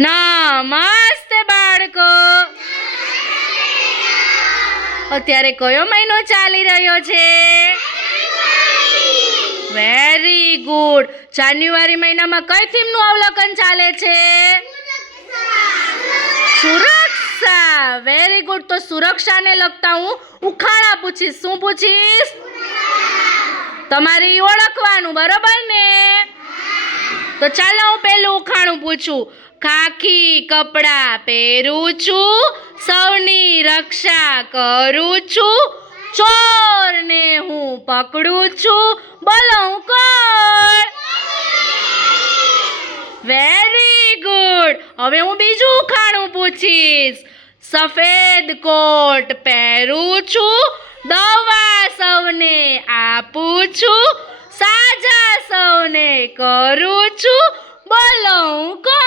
નમસ્તે બાળકો. અત્યારે કયો મહિનો ચાલી રહ્યો છે? Very good. જાન્યુઆરી મહિનામાં કઈ થીમનું અવલોકન ચાલે છે? સુરક્ષા. Very good. તો સુરક્ષાને લગતા હું ઉખાણા પૂછીશ. શું પૂછીશ? તમારી ઓળખવાનું, બરોબર ને? તો ચાલો હું પહેલું ઉખાણું પૂછું. ખાખી કપડાં પહેરું છું, સૌની રક્ષા કરું છું, ચોરને હું પકડું છું, બોલો હું કોણ? Very good. હવે હું બીજું ઉખાણું પૂછીશ. સફેદ કોટ પહેરું છું, દવા સૌને આપું છું, સાજા સૌને કરું છું, બોલો હું કોણ?